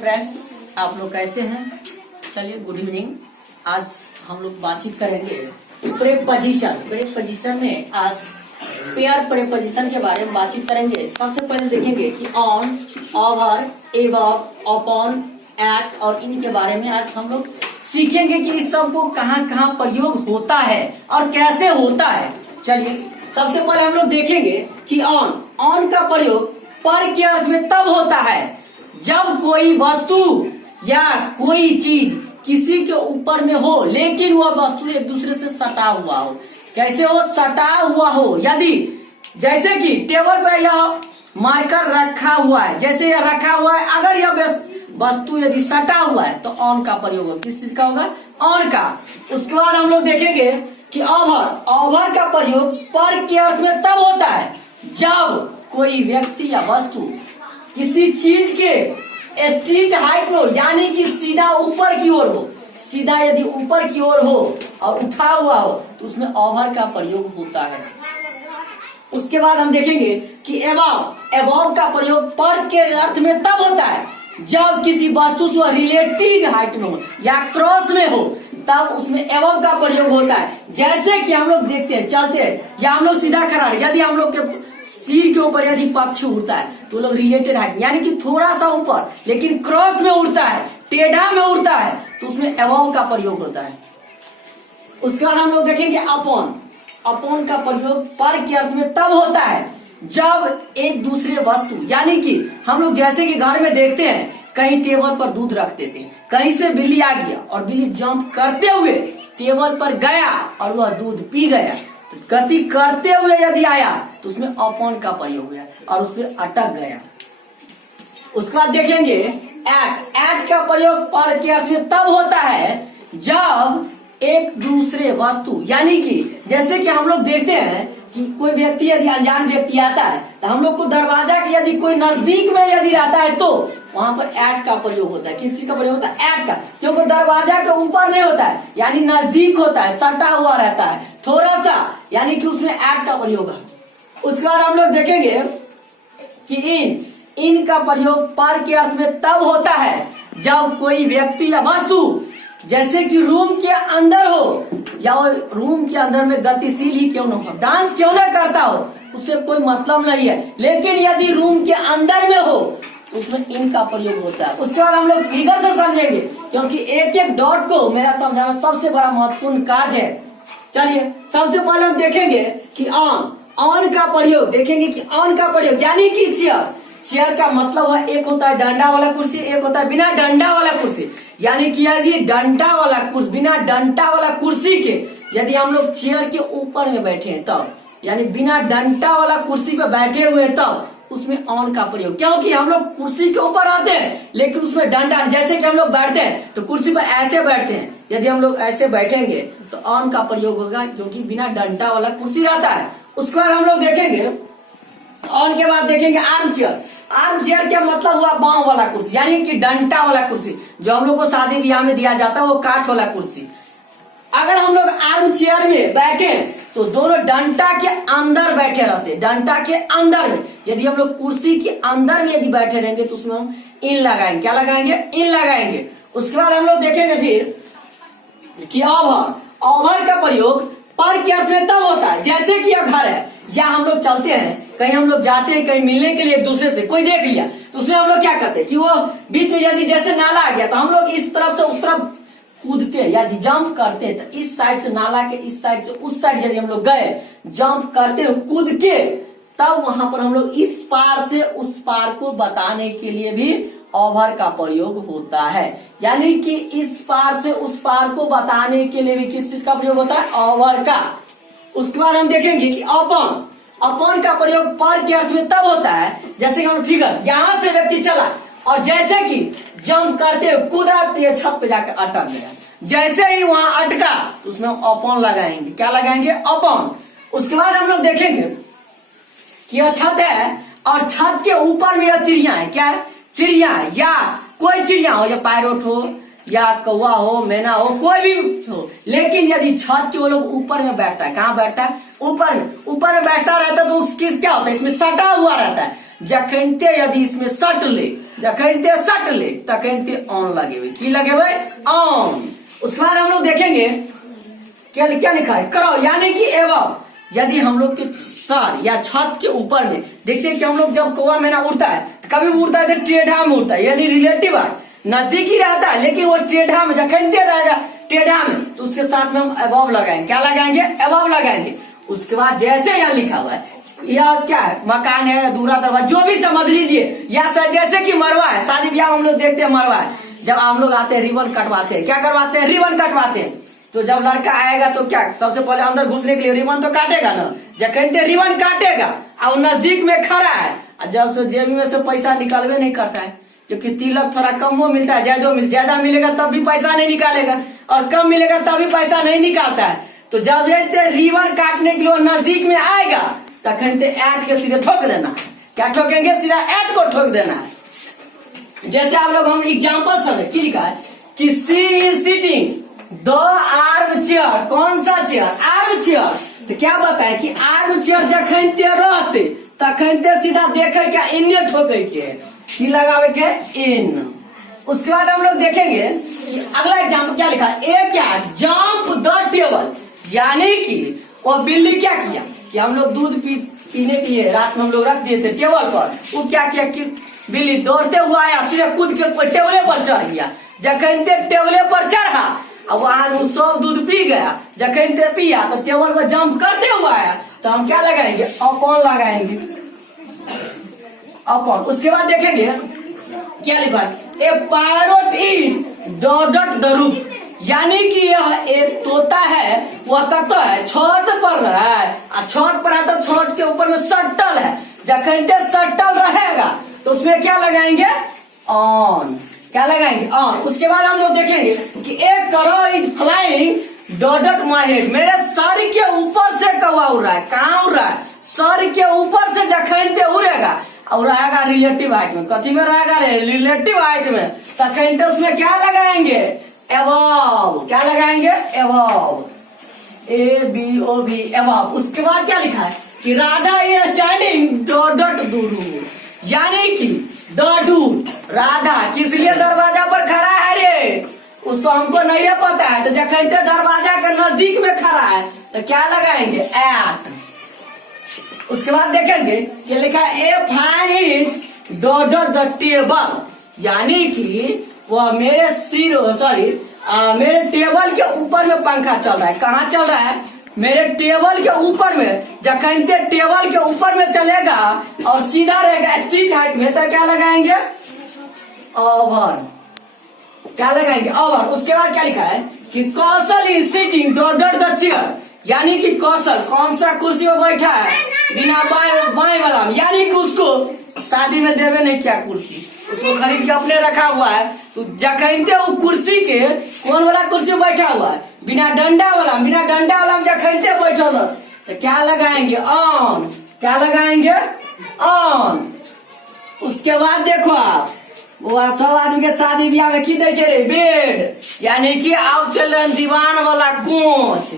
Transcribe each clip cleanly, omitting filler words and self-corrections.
Friends, आप लोग कैसे हैं? चलिए, गुड इवनिंग। आज हम लोग बातचीत करेंगे प्रेपोजिशन में। आज पेयर प्रेपोजिशन के बारे में बातचीत करेंगे। सबसे पहले देखेंगे कि on, over, above, upon, at और इनके बारे में आज हम लोग सीखेंगे कि इस सब को कहाँ कहाँ प्रयोग होता है और कैसे होता है। चलिए, सबसे पहले हम लोग देखेंगे कि ऑन का प्रयोग पर के अर्थ में तब होता है जब कोई वस्तु या कोई चीज किसी के ऊपर में हो लेकिन वह वस्तु एक दूसरे से सटा हुआ हो। कैसे हो? सटा हुआ हो। यदि जैसे कि टेबल पर यह मार्कर रखा हुआ है, जैसे यह रखा हुआ है, अगर यह वस्तु यदि सटा हुआ है तो ऑन का प्रयोग होगा। किस चीज का होगा? ऑन का। उसके बाद हम लोग देखेंगे कि ओवर का प्रयोग पर के अर्थ में तब होता है जब कोई व्यक्ति या वस्तु किसी चीज के स्ट्रीट हाइट में हो, यानी कि सीधा ऊपर की ओर हो। सीधा यदि ऊपर की ओर हो और उठा हुआ हो तो उसमें ओवर का प्रयोग होता है। उसके बाद हम देखेंगे कि एबव का प्रयोग पर के अर्थ में तब होता है जब किसी वस्तु से रिलेटेड हाइट में हो या क्रॉस में हो, तब उसमें एबव का प्रयोग होता है। जैसे कि हम लोग देखते हैं, चलते हैं या हम लोग सीधा खड़ा है, यदि हम लोग के सिर के ऊपर यदि पक्षी उड़ता है तो लोग रिलेटेड हाइट यानी कि थोड़ा सा ऊपर लेकिन क्रॉस में उड़ता है, टेढ़ा में उड़ता है, तो उसमें एबव का प्रयोग होता है। उसके बाद हम लोग देखेंगे अपॉन का प्रयोग पर के अर्थ में तब होता है जब एक दूसरे वस्तु, यानी कि हम लोग जैसे कि घर में देखते हैं, कहीं टेबल पर दूध रख देते हैं, कहीं से बिल्ली आ गया और बिल्ली जंप करते हुए टेबल पर गया और वह दूध पी गया। गति करते हुए यदि आया तो उसमें अपॉन का प्रयोग हुआ और उस पर अटक गया। उसके बाद देखेंगे एट का प्रयोग पर के अर्थ में तब होता है जब एक दूसरे वस्तु, यानी कि जैसे कि हम लोग देखते हैं कि कोई व्यक्ति यदि अनजान व्यक्ति आता है तो हम लोग को दरवाजा के यदि कोई नजदीक में यदि रहता है तो वहां पर एट का प्रयोग होता है। किस चीज का प्रयोग होता है? एट का, क्योंकि दरवाजा के ऊपर नहीं होता है, यानी नजदीक होता है, सटा हुआ रहता है थोड़ा सा, यानी कि उसमें एट का प्रयोग है। उसके बाद हम लोग देखेंगे कि इन का प्रयोग पर के अर्थ में तब होता है जब कोई व्यक्ति या वस्तु जैसे कि रूम के अंदर हो या रूम के अंदर में गतिशील ही क्यों न हो, डांस क्यों न करता हो, उससे कोई मतलब नहीं है, लेकिन यदि रूम के अंदर में हो तो उसमें इन का प्रयोग होता है। उसके बाद हम लोग फिगर से समझेंगे, क्योंकि एक एक डॉट को मेरा समझाना सबसे बड़ा महत्वपूर्ण कार्य है। चलिए, सबसे पहले हम देखेंगे कि ऑन का प्रयोग, देखेंगे कि ऑन का प्रयोग यानी कि चेयर का मतलब है एक होता है डंडा वाला कुर्सी, एक होता है बिना डंडा वाला कुर्सी। यानी कि यदि डंडा वाला कुर्सी, बिना डंडा वाला कुर्सी के यदि हम लोग चेयर के ऊपर में बैठे हैं तब, यानी बिना डंडा वाला कुर्सी पे बैठे हुए तब उसमें ऑन का प्रयोग, क्योंकि हम लोग कुर्सी के ऊपर आते हैं लेकिन उसमें डंडा, जैसे कि हम लोग बैठते हैं तो कुर्सी पर ऐसे बैठते हैं, यदि हम लोग ऐसे बैठेंगे तो ऑन का प्रयोग होगा क्योंकि बिना डंडा वाला कुर्सी रहता है। उसके बाद हम लोग देखेंगे ऑन के बाद देखेंगे आर्म चेयर का मतलब हुआ बांव वाला कुर्सी, यानी कि डंडा वाला कुर्सी जो हम लोग को शादी ब्याह में दिया जाता है, वो काठ वाला कुर्सी। अगर हम लोग आर्म चेयर में बैठे तो दोनों डंडा के अंदर बैठे रहते, डंडा के अंदर में। यदि हम लोग कुर्सी के अंदर में यदि बैठे रहेंगे तो उसमें हम इन लगाएंगे। क्या लगाएंगे? इन लगाएंगे। उसके बाद हम लोग देखेंगे फिर कि ओवर का प्रयोग पर के अर्थ में तब होता है जैसे कि यह घर है या हम लोग चलते हैं, कहीं हम लोग जाते हैं, कहीं मिलने के लिए एक दूसरे से, कोई देख लिया तो उसमें हम लोग क्या करते हैं कि वो बीच में यदि जैसे नाला आ गया तो हम लोग इस तरफ से उस तरफ कूदते हैं, यदि जंप करते हैं तो इस साइड से नाला के इस साइड से उस साइड यदि हम लोग गए, जंप करते हैं कूद के, तब वहां पर हम लोग इस पार से उस पार को बताने के लिए भी ओवर का प्रयोग होता है। यानी कि इस पार से उस पार को बताने के लिए भी किस चीज का प्रयोग होता है? ओवर का। उसके बाद हम देखेंगे कि अपॉन का प्रयोग पर के अर्थ में तब होता है जैसे कि हम फिगर, यहां से व्यक्ति चला और जैसे कि जंप करते हुए कूदते छत पे जाकर अटक गया, जैसे ही वहां अटका उसमें अपॉन लगाएंगे। क्या लगाएंगे? अपॉन। उसके बाद हम लोग देखेंगे कि यह छत है और छत के ऊपर में यह चिड़िया है। क्या है? चिड़िया है, या कोई चिड़िया हो, या पैरोट हो या कौवा हो, मैना हो, कोई भी हो, लेकिन यदि छत के वो लोग ऊपर में बैठता है, कहाँ बैठता है? ऊपर में बैठता रहता है तो क्या होता है? इसमें सटा हुआ रहता है। जखनते यदि इसमें सट ले, जखनते सट ले तखनते ऑन लगे की लगे भाई ऑन। उसके बाद हम लोग देखेंगे क्या क्या लिखा है करो, यानी कि एवं यदि हम लोग के सर या छत के ऊपर में देखते हैं कि हम लोग जब कौवा मैना उड़ता है कभी उड़ता है तो टेढ़ा में उड़ता है, यानी रिलेटिव है, नजदीक ही रहता है लेकिन वो टेढ़ा में जखनते रहेगा टेढ़ा में तो उसके साथ में हम अबव लगाएंगे, क्या लगाएंगे अबव लगाएंगे। उसके बाद जैसे यहाँ लिखा हुआ है यह क्या है मकान है अधूरा दरवाजा जो भी समझ लीजिए, या जैसे कि मरवा है, शादी ब्याह हम लोग देखते हैं मरवा है, जब हम लोग आते हैं रिबन कटवाते हैं, क्या करवाते हैं रिबन कटवाते हैं। तो जब लड़का आएगा तो क्या सबसे पहले अंदर घुसने के लिए रिबन तो काटेगा ना, जखनते रिबन काटेगा और नजदीक में खड़ा है, जब से जेब में से पैसा निकालवे नहीं करता है क्योंकि तिलक थोड़ा कम वो मिलता है, ज्यादा मिलेगा तब भी पैसा नहीं निकालेगा और कम मिलेगा तब भी पैसा नहीं निकालता है। तो जब रिबन काटने के लिए नजदीक में आएगा तखनते ऐट के सीधे ठोक देना है, क्या ठोकेंगे सीधा ऐट को ठोक देना है। जैसे आप लोग हम एग्जाम्पल समझे की लिखा है कि सी सिटिंग द आर्म चेयर, कौन सा चेयर आर्म चेयर, तो क्या बताए कि आर्म चेयर जखनते रहते तखनते सीधा देखे क्या इन्ने ठोके के लगावे के इन। उसके बाद हम लोग देखेंगे कि अगला एग्जाम्पल क्या लिखा है ए कैट जंप द टेबल, यानी कि वो बिल्ली क्या किया कि हम लोग दूध पीने के लिए रात में हम लोग रख दिए थे टेबल पर, वो क्या किया कि बिल्ली दौड़ते हुआ आया सीधे कूद के टेबले पर चढ़ गया, जखनते टेबले पर चढ़ा और वहां वो सब दूध पी गया, जखनते पिया तो टेबल पर जंप करते हुआ आया तो हम क्या लगाएंगे अपॉन लगाएंगे अपॉन। उसके बाद देखेंगे क्या लिखा है a parrot is dot the roof, यानी कि यह एक तोता है वह कहता है छत पर है, छत पर है तो छत के ऊपर में सटल है, जखनते सटल रहेगा तो उसमें क्या लगाएंगे ऑन, क्या लगाएंगे ऑन। उसके बाद हम लोग देखेंगे कि एक करो is flying dot my head, मेरे सर के ऊपर से कौवा उड़ रहा है, कहाँ उड़ रहा है सर के ऊपर से जखनते उड़ेगा और रहेगा रिलेटिव हाइट में, कथी में रहेगा रिलेटिव हाइट में तखनते उसमें क्या लगाएंगे एबव, क्या लगाएंगे एबव ABOV एबव। उसके बाद क्या लिखा है कि राधा इज स्टैंडिंग डॉट दूर, यानी कि डू राधा किस लिए दरवाजा पर खड़ा है रे, उसको हमको नहीं पता है, तो जखनते दरवाजा के नजदीक में खड़ा है तो क्या लगाएंगे एट। उसके बाद देखेंगे कि लिखा है ए fan is dot the table, यानी कि वह मेरे सिर मेरे टेबल के ऊपर में पंखा चल रहा है, कहाँ चल रहा है मेरे टेबल के ऊपर में, जखनते टेबल के ऊपर में चलेगा और सीधा रहेगा स्ट्रीट हाइट में तो क्या लगाएंगे ओवर, क्या लगाएंगे ओवर। उसके बाद क्या लिखा है कि Kaushal is sitting dot the chair, यानी कि कौशल कौन सा कुर्सी में बैठा है बिना बाएं वाला, यानी कि उसको शादी में देवे नहीं क्या कुर्सी, उसको खरीद के अपने रखा हुआ है, तो जखनते वो कुर्सी के कौन वाला कुर्सी में बैठा हुआ है बिना डंडा वाला में जखनते बैठल तो क्या लगाएंगे ऑन, क्या लगाएंगे ऑन। उसके बाद देखो आप वो सब आदमी के शादी ब्याह में की दे रे बेड, यानी कि आप चल रहे दीवान वाला कोच,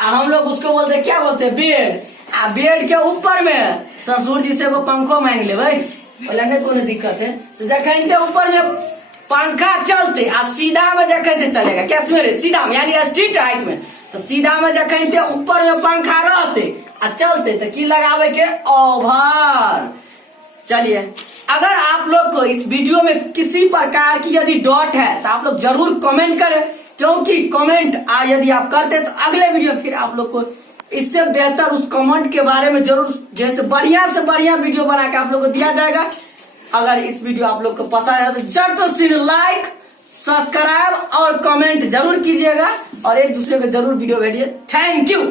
हम लोग उसको बोलते क्या बोलते बेड, बेड के ऊपर में ससुर जी से वो पंखो मांग ले भाई बोला नहीं कोई दिक्कत है, तो जखनते ऊपर में पंखा चलते सीधा में जखनते चलेगा कैसे मेरे सीधा में यानी स्ट्रीट हाइट में, तो सीधा में जखनते ऊपर में पंखा रहते चलते तो की लगावे के ओवर। चलिए अगर आप लोग को इस वीडियो में किसी प्रकार की यदि डॉट है तो आप लोग जरूर कमेंट करें, क्योंकि कमेंट यदि आप करते तो अगले वीडियो फिर आप लोग को इससे बेहतर उस कमेंट के बारे में जरूर जैसे बढ़िया से बढ़िया वीडियो बना के आप लोग को दिया जाएगा। अगर इस वीडियो आप लोग को पसंद आया तो जरूर से लाइक सब्सक्राइब और कमेंट जरूर कीजिएगा और एक दूसरे को जरूर वीडियो भेजिए। Thank you.